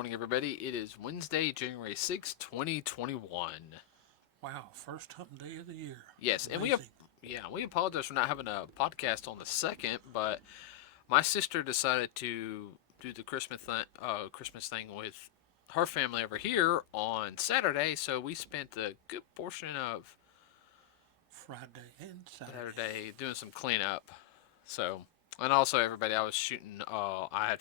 morning, everybody. It is Wednesday, January 6th, 2021. Wow, first hump day of the year. Yes, and Amazing. we apologize for not having a podcast on the second, but my sister decided to do the Christmas thing with her family over here on Saturday, so we spent a good portion of Friday and Saturday. Saturday doing some cleanup. So, and also everybody, I was shooting. I had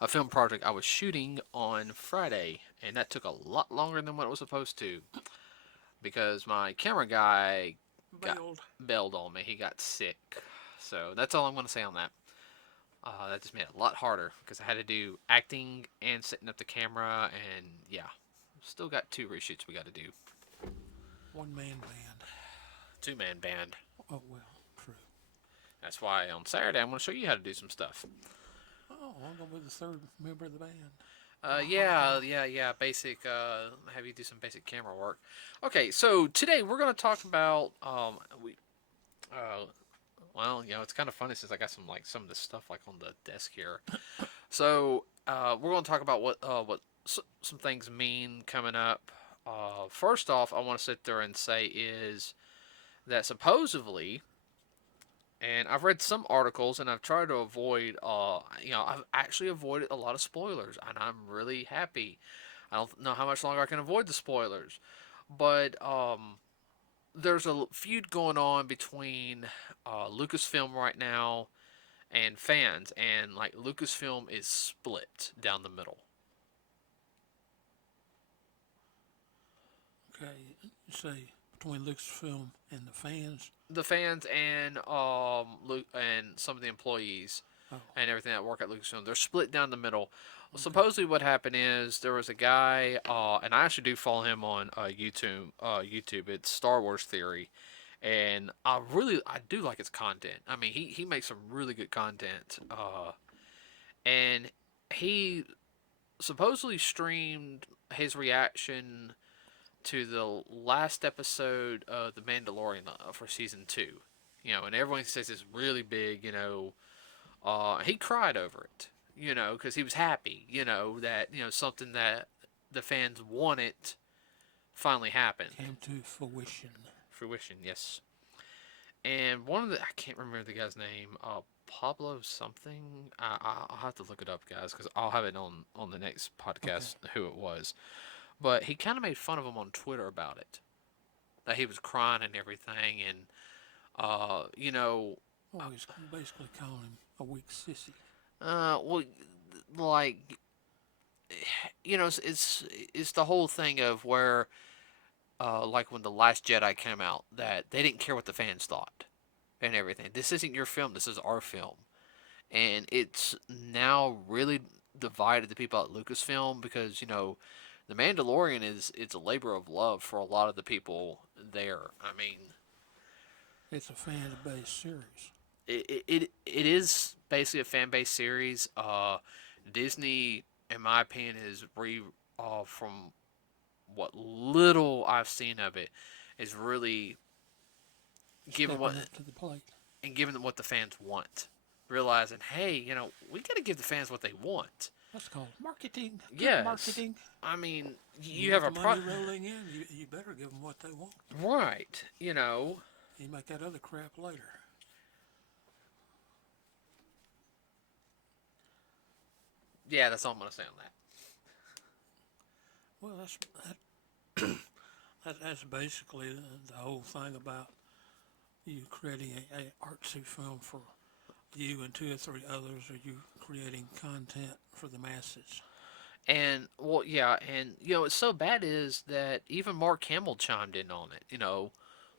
a film project I was shooting on Friday, and that took a lot longer than what it was supposed to because my camera guy got Bailed. bailed on me. He got sick. So that's all I'm going to say on that. That just made it a lot harder because I had to do acting and setting up the camera, and yeah, still got two reshoots we got to do. One man band. Two-man band. Oh, well, true. That's why on Saturday I'm going to show you how to do some stuff. Oh, I'm going to be the third member of the band. Yeah. Basic. Have you do some basic camera work. Okay, so today we're gonna talk about uh, well, it's kind of funny since I got some of this stuff like on the desk here. So we're gonna talk about what some things mean coming up. First off, I want to sit there and say is that supposedly, and I've read some articles and I've tried to avoid, I've actually avoided a lot of spoilers, and I'm really happy. I don't know how much longer I can avoid the spoilers, but there's a feud going on between Lucasfilm right now and fans, and like Lucasfilm is split down the middle. Okay, you say between Lucasfilm and the fans. The fans and and some of the employees Oh, and everything that work at Lucasfilm, they're split down the middle. Well, okay. supposedly, what happened is there was a guy, and I actually do follow him on YouTube. YouTube, it's Star Wars Theory, and I do like his content. I mean, he makes some really good content, and he supposedly streamed his reaction to the last episode of The Mandalorian for season two. And everyone says it's really big. He cried over it. Because he was happy. That something that the fans wanted finally happened. Came to fruition. Fruition, yes. And one of the I can't remember the guy's name. Pablo something. I'll have to look it up, guys, because I'll have it on the next Okay. podcast who it was. But he kind of made fun of him on Twitter about it. That he was crying and everything, and uh, you know, Oh, he's basically calling him a weak sissy. well, like it's the whole thing of where like when the Last Jedi came out, that they didn't care what the fans thought and everything. This isn't your film. This is our film, and it's now really divided the people at Lucasfilm because the Mandalorian is it's a labor of love for a lot of the people there. I mean, It's a fan based series. it is basically a fan based series. Disney, in my opinion, is from what little I've seen of it, is really giving Stepping up to the plate. giving them what the fans want. Realizing, hey, we got to give the fans what they want. That's called marketing. Good Yes, marketing. I mean You you have want a the money rolling in, you better give them what they want. right. You make that other crap later. Yeah, that's all I'm gonna say on that. Well, that's basically the whole thing about you creating a artsy film for you and two or three others, or you creating content for the masses. And well, yeah, and it's so bad is that even Mark Hamill chimed in on it.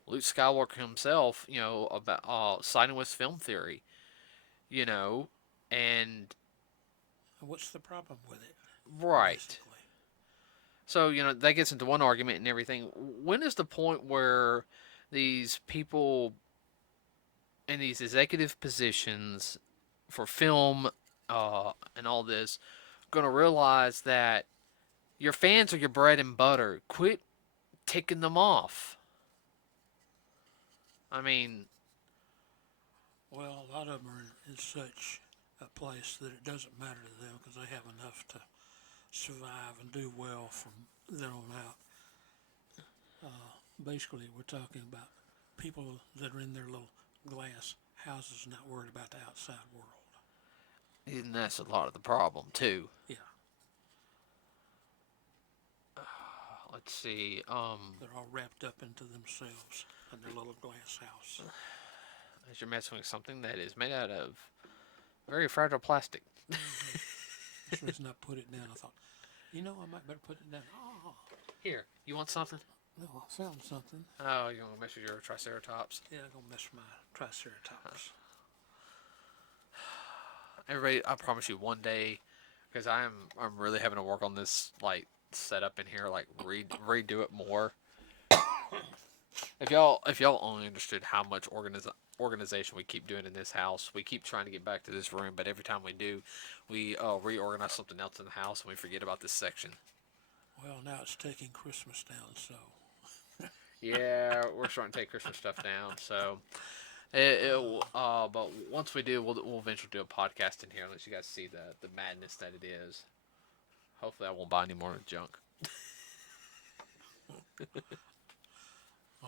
Luke Skywalker himself, about siding with film theory. You know, and What's the problem with it, right. basically? So that gets into one argument and everything. When is the point where these people in these executive positions for film and all this going to realize that your fans are your bread and butter? Quit ticking them off. I mean, Well, a lot of them are in such a place that it doesn't matter to them because they have enough to survive and do well from then on out. Basically, we're talking about people that are in their little glass houses, not worried about the outside world. And that's a lot of the problem too. Yeah, Let's see. they're all wrapped up into themselves in their little glass house. As you're messing with something that is made out of very fragile plastic. Mm-hmm. That's the reason I put it down. I thought, I might better put it down. Oh, Here, you want something? no, I found something. Oh, you want to mess with your Triceratops? Yeah, I'm gonna mess with my Triceratops. Everybody, I promise you, one day, because I'm really having to work on this like setup in here, like redo it more. If y'all only understood how much organization we keep doing in this house, we keep trying to get back to this room, but every time we do, we reorganize something else in the house and we forget about this section. Well, now it's taking Christmas down, so Yeah, we're starting to take Christmas stuff down, so but once we do, we'll eventually do a podcast in here and let you guys see the madness that it is. Hopefully, I won't buy any more junk. uh,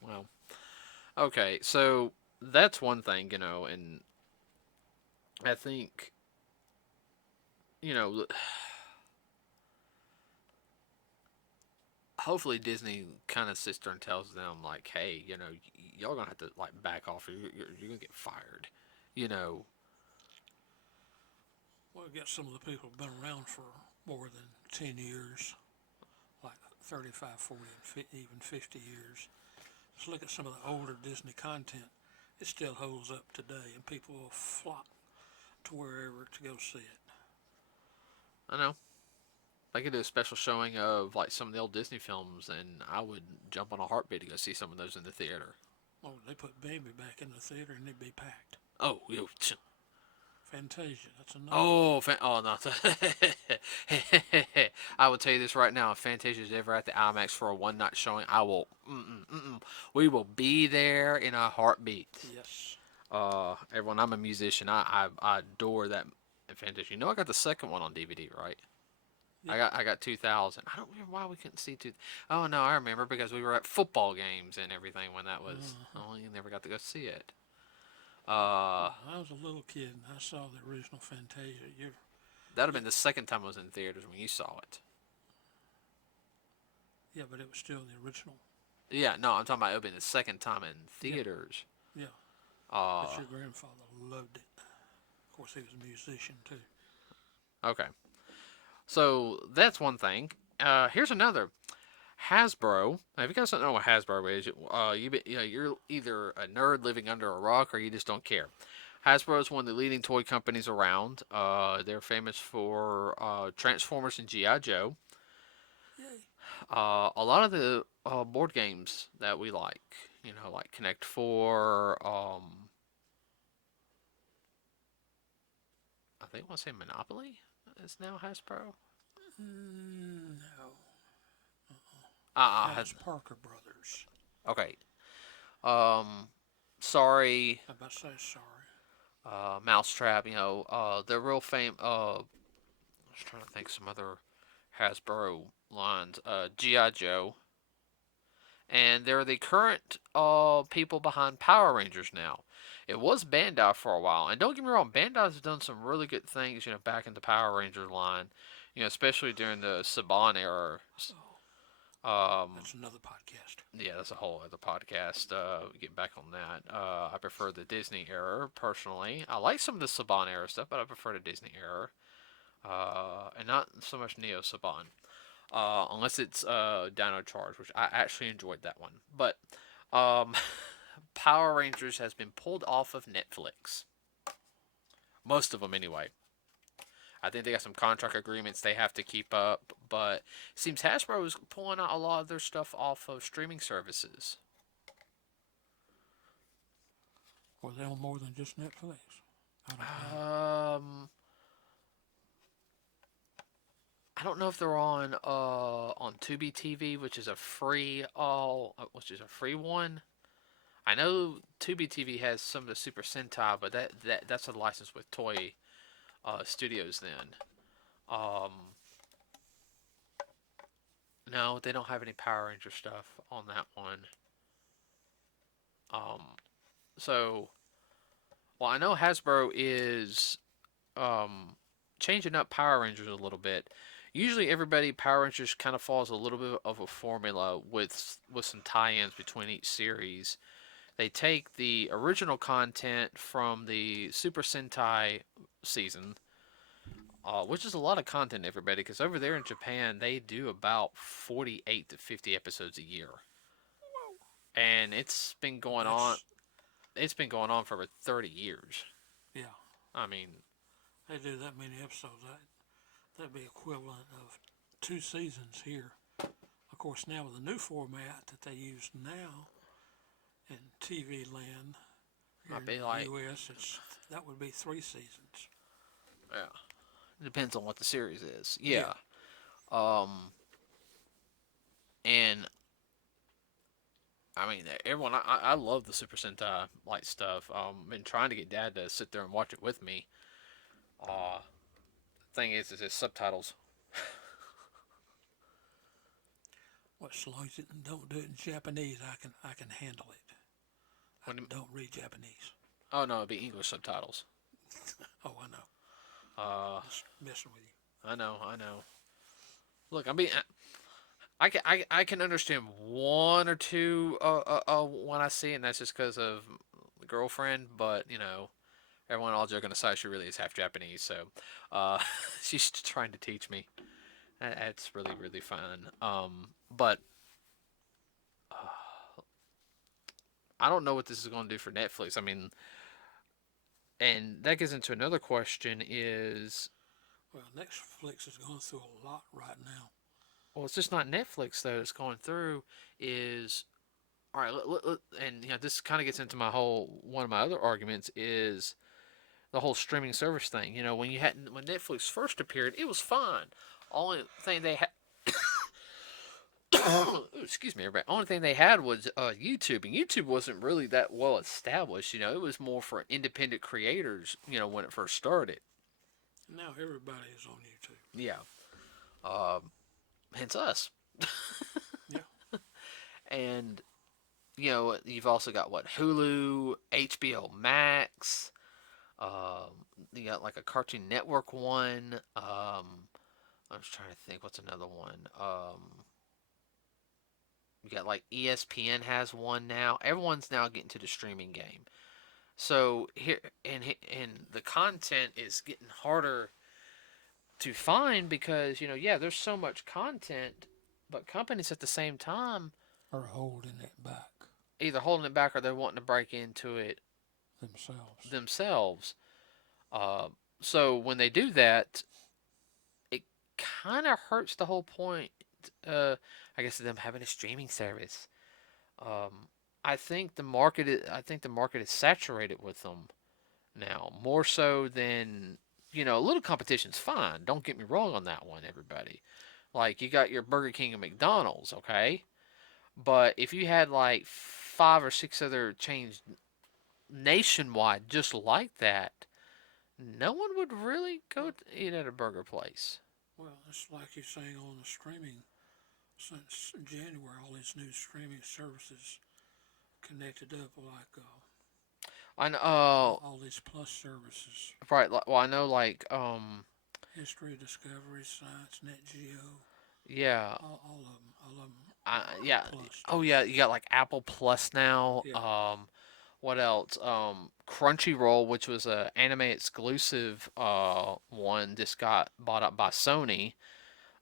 Well, okay, so that's one thing, and I think, you know, hopefully Disney kind of sits there and tells them like, hey, y'all gonna have to like back off, or you're gonna get fired, you know. well, I guess some of the people have been around for more than 10 years, like 35, 40, and even 50 years. Just look at some of the older Disney content. It still holds up today, and people will flock to wherever to go see it. I know they could do a special showing of like some of the old Disney films, and I would jump on a heartbeat to go see some of those in the theater. Oh, they put Baby back in the theater, and it'd be packed. Oh, Fantasia, that's another one. oh, no. I will tell you this right now. If Fantasia is ever at the IMAX for a one night showing, I will. We will be there in a heartbeat. Yes. Everyone, I'm a musician. I adore that Fantasia. I got the second one on DVD, right? Yeah. I got 2000. I don't remember why we couldn't see two. Oh no, I remember because we were at football games and everything when that was. Oh, you never got to go see it. I was a little kid and I saw the original Fantasia. That'd have been the second time I was in theaters when you saw it. Yeah, but it was still the original. Yeah, no, I'm talking about it would have been the second time in theaters. Yeah. Uh, But your grandfather loved it. Of course, he was a musician too. okay. So that's one thing. Here's another. Hasbro. Now, if you guys don't know what Hasbro is, you're either a nerd living under a rock or you just don't care. Hasbro is one of the leading toy companies around. They're famous for Transformers and GI Joe. Yay. A lot of the board games that we like, like Connect Four. I think I want to say Monopoly is now Hasbro. No. Uh, That was Parker Brothers. okay. Sorry, How about say sorry? Mousetrap. They're real I was trying to think some other Hasbro lines. GI Joe, and they're the current people behind Power Rangers now. It was Bandai for a while, and don't get me wrong, Bandai's done some really good things. Back in the Power Rangers line. Especially during the Saban era. That's another podcast. Yeah, that's a whole other podcast. Get back on that. I prefer the Disney era personally. I like some of the Saban era stuff, but I prefer the Disney era, and not so much Neo Saban, unless it's Dino Charge, which I actually enjoyed that one. But um, Power Rangers has been pulled off of Netflix. Most of them, anyway. I think they got some contract agreements they have to keep up, but it seems Hasbro is pulling out a lot of their stuff off of streaming services. Were they on more than just Netflix? I don't know. I don't know if they're on Tubi TV, which is a free one. I know Tubi TV has some of the Super Sentai, but that's a license with Toy Studios. Then, um, no, they don't have any Power Ranger stuff on that one. Um, so, well, I know Hasbro is um, changing up Power Rangers a little bit. Usually, everybody Power Rangers kind of follows a little bit of a formula with some tie-ins between each series. They take the original content from the Super Sentai season, which is a lot of content, everybody, because over there in Japan they do about 48 to 50 episodes a year, and That's It's been going on for over 30 years. yeah. I mean, They do that many episodes. That'd be equivalent of 2 seasons here. Of course, now with the new format that they use now in TV land here might in be the like, U.S., that would be 3 seasons. yeah, it depends on what the series is. Yeah. Yeah. Um, and I mean, everyone, I love the Super Sentai like stuff. Been trying to get Dad to sit there and watch it with me. Uh, thing is it's subtitles. Well, as long as you don't do it in Japanese, I can handle it. I When, don't read Japanese. oh no, it'd be English subtitles. Oh, I know. Uh, Just messing with you. I know, I know. Look, I mean, I can understand one or two when I see it, and that's just because of the girlfriend. But everyone, all joking aside, she really is half Japanese, so she's trying to teach me. That's really fun. But I don't know what this is going to do for Netflix. I mean, and that gets into another question: is Well, Netflix is going through a lot right now. well, it's just not Netflix though. It's going through is all right. And this kind of gets into my whole one of my other arguments is the whole streaming service thing. When Netflix first appeared, it was fine. Only thing they had, excuse me, everybody. Only thing they had was YouTube, and YouTube wasn't really that well established. It was more for independent creators. When it first started. Now everybody is on YouTube. Yeah. Um, Hence us. Yeah. And you've also got what Hulu, HBO Max. You got like a Cartoon Network one. I was trying to think what's another one. You got like ESPN has one now. Everyone's now getting to the streaming game. So here and the content is getting harder to find because yeah, there's so much content, but companies at the same time Are holding it back either holding it back or they're wanting to break into it themselves. themselves. Uh, so when they do that, it kind of hurts the whole point. I guess of them having a streaming service. Um, I think the market is saturated with them now more so than a little competition's fine. Don't get me wrong on that one, everybody. Like you got your Burger King and McDonald's, okay, but if you had like 5 or 6 other chains nationwide just like that, no one would really go to eat at a burger place. Well, it's like you're saying on the streaming. Since January, all these new streaming services connected up like I know, all these plus services. right. Well, I know, like, History, Discovery, Science, Net Geo, yeah, all of them. All of them are yeah. plus Oh, stuff. yeah. You got like Apple Plus now. Yeah. What else? Crunchyroll, which was a anime exclusive one, just got bought up by Sony.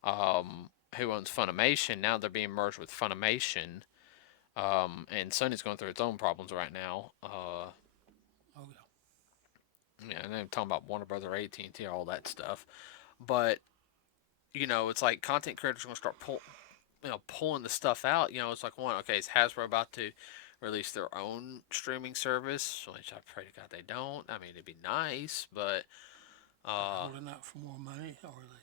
Who owns Funimation? Now they're being merged with Funimation. And Sony's going through its own problems right now. Oh yeah. Yeah, and I'm talking about Warner Brother, AT&T, all that stuff. But it's like content creators are going to start pulling the stuff out. It's like one, okay, is Hasbro about to release their own streaming service? Which I pray to God they don't. I mean, it'd be nice, but Are they uh, holding out for more money, or are they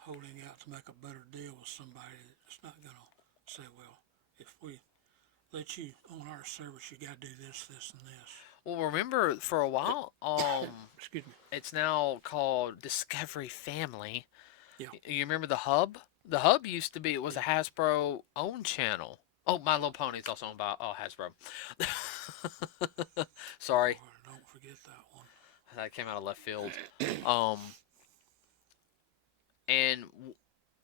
holding out to make a better deal with somebody that's not going to say, well, if we let you on our service. You got to do this, this, and this. Well, remember for a while, Excuse me. it's now called Discovery Family. Yeah, You remember the Hub? The Hub used to be, it was yeah. a Hasbro owned channel. Oh, My Little Pony is also owned by Hasbro. Sorry, Lord, don't forget that one. that came out of left field. Um, and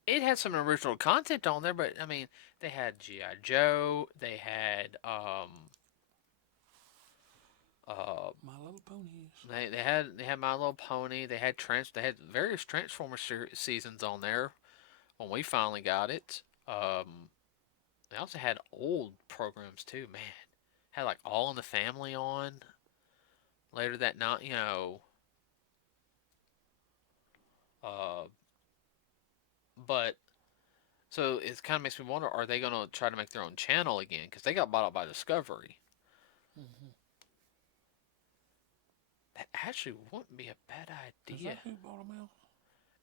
it had some original content on there, but I mean, they had GI Joe, they had uh, My Little Ponies. they had My Little Pony, they had various seasons on there when we finally got it. They also had old programs too, man. Had like All in the Family on later that night, uh, but so it kind of makes me wonder: are they gonna try to make their own channel again? Because they got bought out by Discovery. Mm-hmm. That actually wouldn't be a bad Is idea. that who bought them out?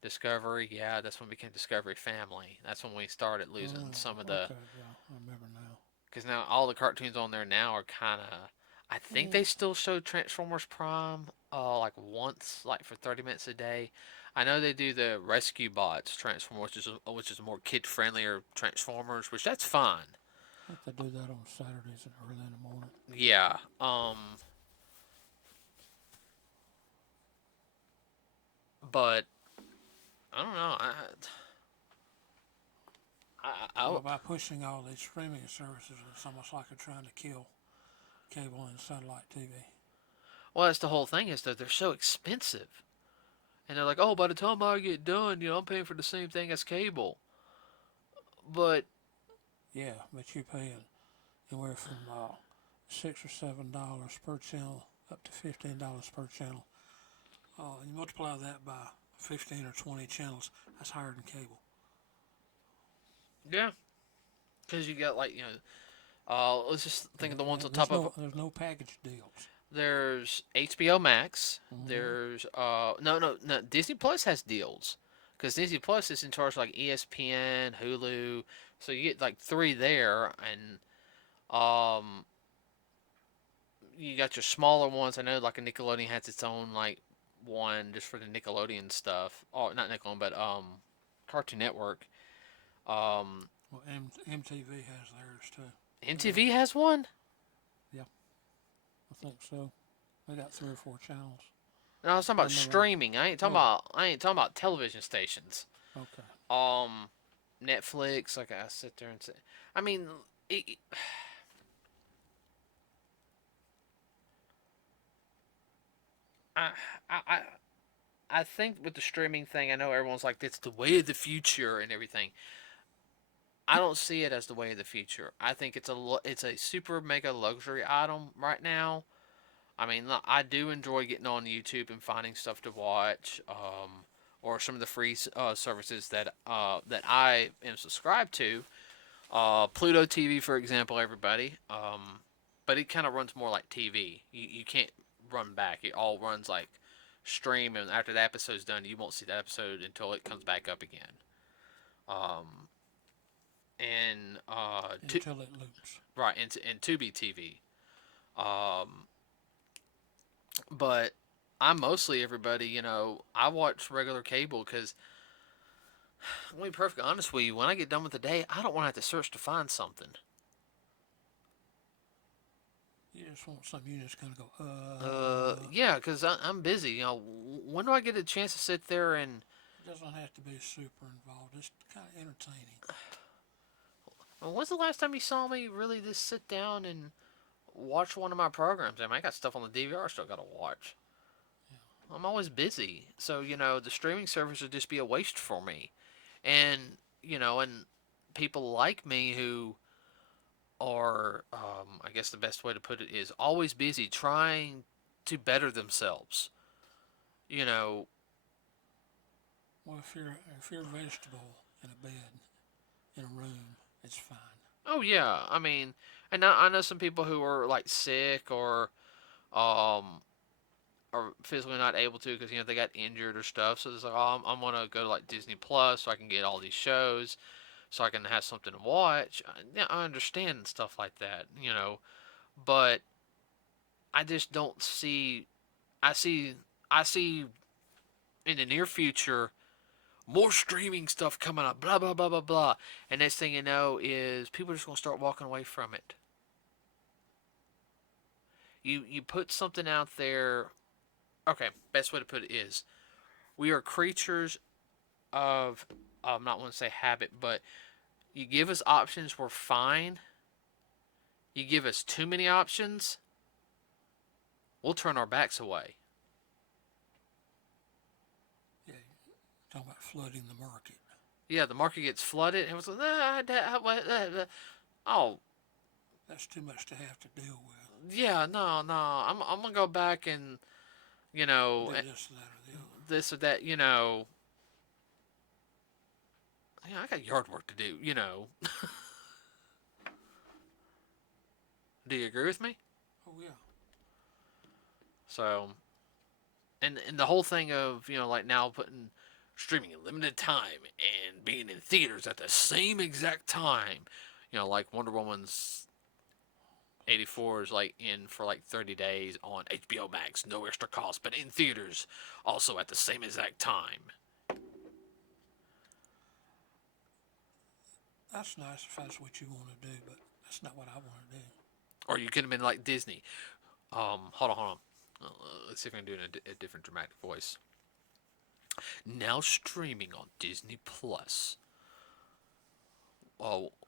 Discovery, yeah, that's when it became Discovery Family. That's when we started losing some of Oh, the. okay. Yeah, I remember now. Because now all the cartoons on there now are kind of. I think Mm. they still show Transformers Prime, like once, like for 30 minutes a day. I know they do the Rescue Bots Transformers, which is more kid friendlier Transformers, which that's fine. I think they do that on Saturdays and early in the morning. Yeah. But I don't know. Well, by pushing all these streaming services, it's almost like they're trying to kill cable and satellite TV. well, that's the whole thing is that they're so expensive, and they're like, oh, by the time I get done, I'm paying for the same thing as cable. But Yeah, but you're paying anywhere from $6 or $7 per channel up to $15 per channel. And you multiply that by 15 or 20 channels, that's higher than cable. yeah, because you got like let's just think of the ones on top There's of. no package deals. There's HBO Max. Mm-hmm. There's no Disney Plus has deals because Disney Plus is in charge of like ESPN, Hulu, so you get like three there, and um you got your smaller ones. I know like a Nickelodeon has its own like one just for the Nickelodeon stuff. Oh, not Nickelodeon, but Cartoon Network. Um, Well, MTV has theirs too. They got, MTV has one. yeah, I think so. They got 3 or 4 channels. No, I was talking about Then they're on. streaming. Oh, I ain't talking about television stations. okay. Um, Netflix. Like I sit there and say, I mean, it, I, I, I think with the streaming thing, I know everyone's like, it's the way of the future and everything. I don't see it as the way of the future. I think it's a super mega luxury item right now. I mean, I do enjoy getting on YouTube and finding stuff to watch, or some of the free services that I am subscribed to. Pluto TV, for example, everybody. But it kind of runs more like TV. You can't run back. It all runs like stream, and after the episode's done, you won't see that episode until it comes back up again. Um, and Until it loops. right, and Tubi TV. Um, but I'm mostly everybody. I watch regular cable because, to be perfectly honest with you, when I get done with the day, I don't want to have to search to find something. You just want something you just kind of go, Yeah, because I'm busy. When do I get a chance to sit there and? It doesn't have to be super involved. It's kind of entertaining. When's the last time you saw me really just sit down and watch one of my programs? I mean, I got stuff on the DVR I still got to watch. Yeah. I'm always busy, so the streaming service would just be a waste for me, and and people like me who are, I guess the best way to put it is always busy trying to better themselves. You know, Well, if you're a vegetable in a bed in a room, it's fine. oh yeah, I mean, and I know some people who are like sick um or physically not able to because they got injured or stuff. So it's like, oh, I'm gonna go to like Disney Plus so I can get all these shows. so I can have something to watch. Yeah, I understand stuff like that, but I just don't see. I see. I see in the near future more streaming stuff coming up. Blah blah blah blah blah. And next thing you know is people are just gonna start walking away from it. You put something out there. Okay, best way to put it is we are creatures of I'm not want to say habit, but you give us options, we're fine. You give us too many options, we'll turn our backs away. Yeah, talking about flooding the market. Yeah, the market gets flooded, and it was like, oh, That's too much to have to deal with. yeah, no, no, I'm gonna go back and you know Do this, that, or the other. this or that, yeah, I got yard work to do, Do you agree with me? Oh yeah. So, and the whole thing of like now putting streaming in limited time and being in theaters at the same exact time, like Wonder Woman's 84 is like in for like 30 days on HBO Max, no extra cost, but in theaters also at the same exact time. That's nice if that's what you want to do, but that's not what I want to do. Or you could have been like Disney. Hold on. Let's see if I can do it in a different dramatic voice. Now streaming on Disney Plus.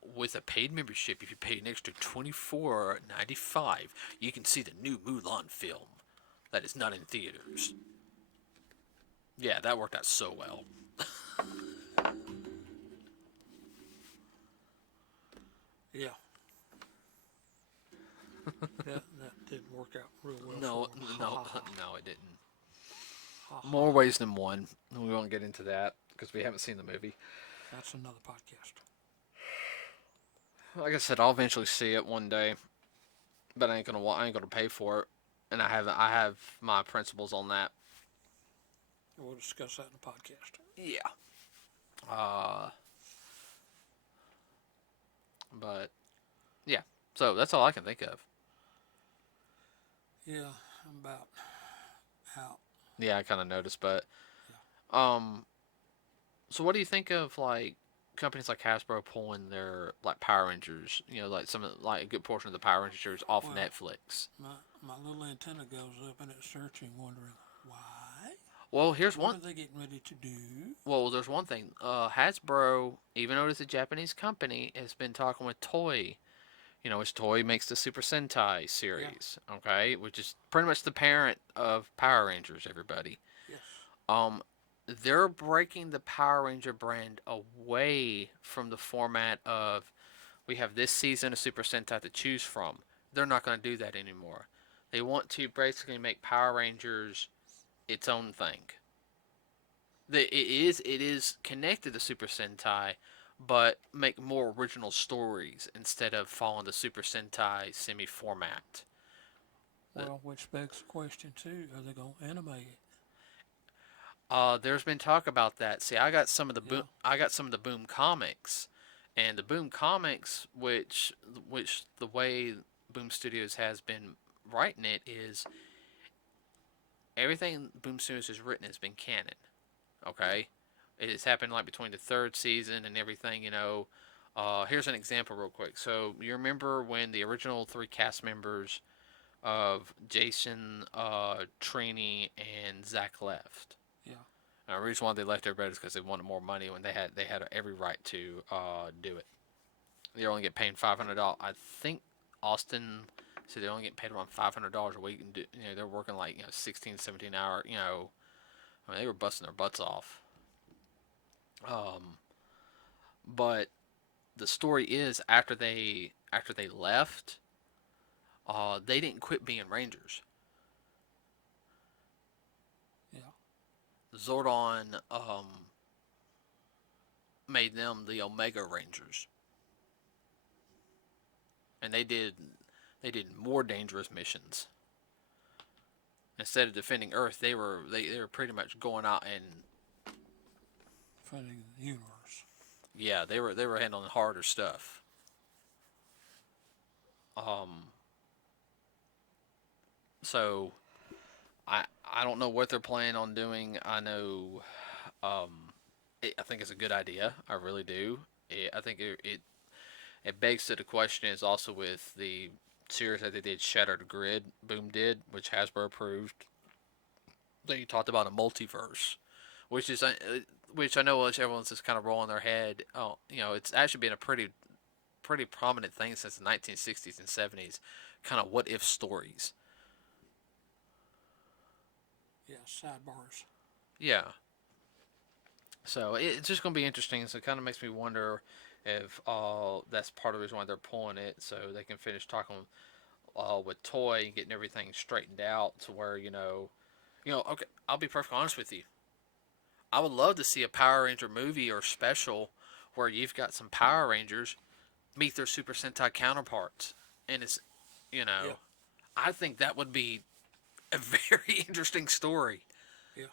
With a paid membership, if you pay an extra $24.95, you can see the new Mulan film that is not in theaters. Yeah, that worked out so well. Yeah. That didn't work out real well No, for him. no, no, it didn't. More ways than one. We won't get into that because we haven't seen the movie. That's another podcast. Like I said, I'll eventually see it one day, but I ain't gonna pay for it, and I have my principles on that. We'll discuss that in the podcast. Yeah. Uh, but yeah. So that's all I can think of. Yeah, I'm about out. Yeah, I kind of noticed, but Yeah. um, so what do you think of like companies like Hasbro pulling their like Power Rangers? Like like a good portion of the Power Rangers off Well, Netflix. my little antenna goes up and it's searching, wondering why. Well, here's What one. are they getting ready to do? Well, there's one thing. Hasbro, even though it's a Japanese company, has been talking with Toei. Which Toei makes the Super Sentai Yeah. series, okay, which is pretty much the parent of Power Rangers. Everybody. Yes. Um, they're breaking the Power Ranger brand away from the format of we have this season of Super Sentai to choose from. They're not going to do that anymore. They want to basically make Power Rangers its own thing. It is connected to Super Sentai, but make more original stories instead of following the Super Sentai semi format. Well, which begs the question too: are they going to animate it? There's been talk about that. See, Yeah. I got some of the Boom comics, and the Boom comics, which the way Boom Studios has been writing it is everything Boom Studios has written has been canon. Yeah. Okay, it has happened like between the third season and everything. Here's an example real quick. So you remember when the original three cast members of Jason, Trini, and Zach left? Yeah. And the reason why they left everybody is because they wanted more money when they had every right to do it. They only get paid $500. I think Austin said they only get paid around $500 a week, and they're working like 16, 17 hour. I mean they were busting their butts off. Um, but the story is after they left, they didn't quit being Rangers. Yeah. Zordon made them the Omega Rangers, and they did more dangerous missions. Instead of defending Earth, they were pretty much going out and Funding the universe. Yeah, they were handling harder stuff. Um, so I don't know what they're planning on doing. I know, I think it's a good idea. I really do. I think it begs to the question is also with the series that they did, Shattered Grid, Boom did, which Hasbro approved. They talked about a multiverse, which is which I know everyone's just kind of rolling their head. Oh, it's actually been a pretty prominent thing since the 1960s and 70s. Kind of what if stories. Yeah, sidebars. Yeah. So it's just going to be interesting. So it kind of makes me wonder if that's part of the reason why they're pulling it, so they can finish talking with Toy and getting everything straightened out to where okay. I'll be perfectly honest with you. I would love to see a Power Ranger movie or special where you've got some Power Rangers meet their Super Sentai counterparts, and it's you Yeah, know, I think that would be a very interesting story. yeah.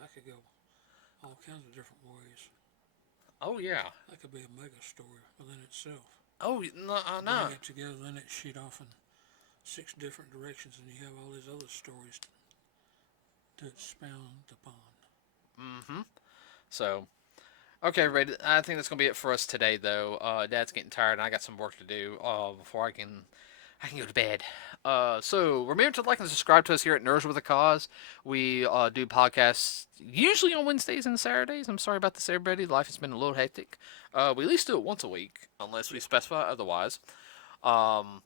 That could go all kinds of different ways. Oh yeah. That could be a mega story within itself. Oh no, no. Bring it together, then it shoot off in six different directions, and you have all these other stories to expound upon. Mm-hmm. So okay, everybody. I think that's gonna be it for us today, though. Dad's getting tired, and I got some work to do before I can go to bed. So remember to like and subscribe to us here at Nerds with a Cause. We do podcasts usually on Wednesdays and Saturdays. I'm sorry about this, everybody. Life has been a little hectic. We at least do it once a week, unless we Yeah, specify otherwise. Um,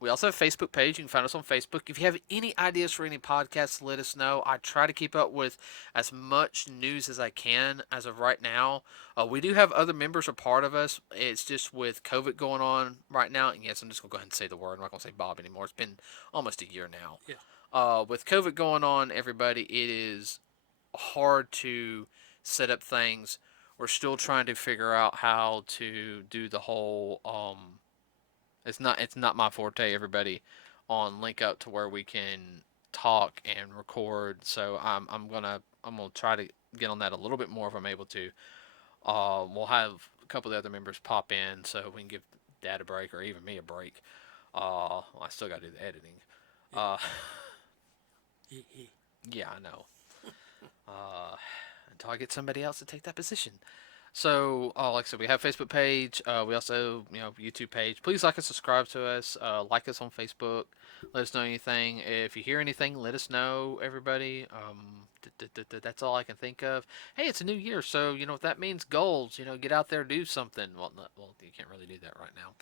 we also have a Facebook page. You can find us on Facebook. If you have any ideas for any podcasts, let us know. I try to keep up with as much news as I can as of right now. We do have other members a part of us. It's just with COVID going on right now. And yes, I'm just going to go ahead and say the word. I'm not going to say Bob anymore. It's been almost a year now. yeah, With COVID going on, everybody, it is hard to set up things. We're still trying to figure out how to do the whole it's not my forte, everybody, on link up to where we can talk and record. So I'm gonna try to get on that a little bit more if I'm able to. We'll have a couple of the other members pop in so we can give Dad a break or even me a break. I still got to do the editing. yeah. Uh, He. yeah, I know. Until I get somebody else to take that position. So, like I said, we have a Facebook page. We also, YouTube page. Please like and subscribe to us. Like us on Facebook. Let us know anything. If you hear anything, let us know, everybody. That's all I can think of. Hey, it's a new year, so you know what that means. Goals. Get out there, do something. Well, you can't really do that right now.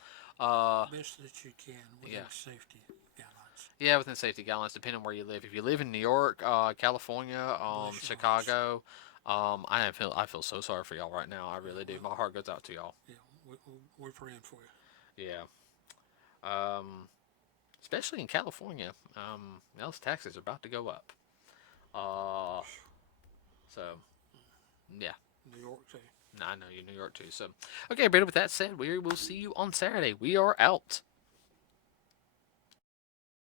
Best that you can within Yeah, safety guidelines. yeah, within safety guidelines, depending on where you live. If you live in New York, California, Bless your hearts. Chicago, I feel so sorry for y'all right now. I Yeah, really do. well, My heart goes out to y'all. yeah, we're praying for you. Yeah. Um, Especially in California. Those taxes are about to go up. Uh, so yeah. New York too. I know you're New York too. So okay, Brandon. With that said, we will see you on Saturday. We are out.